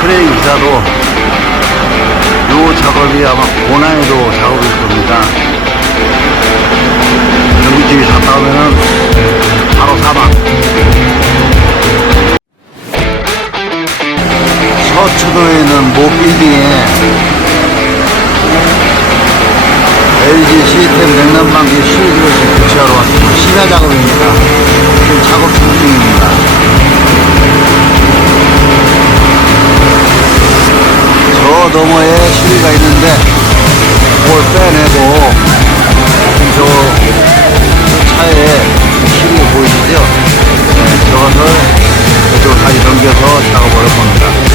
크레인 기사도 요 작업이 아마 고난이도 작업일 겁니다. 전기줄이 닿다 오면은 바로 사망. 서초동에 있는 모 빌딩에 LG 시스템 냉난방기 실기를 지금 교체하러 왔습니다. 심야 작업입니다. 지금 작업 중입니다. 저 너머에 실기가 있는데 그걸 빼내고 지금 저 차에 실기 보이시죠? 네, 저것을 이쪽으로 다시 넘겨서 작업을 할 겁니다.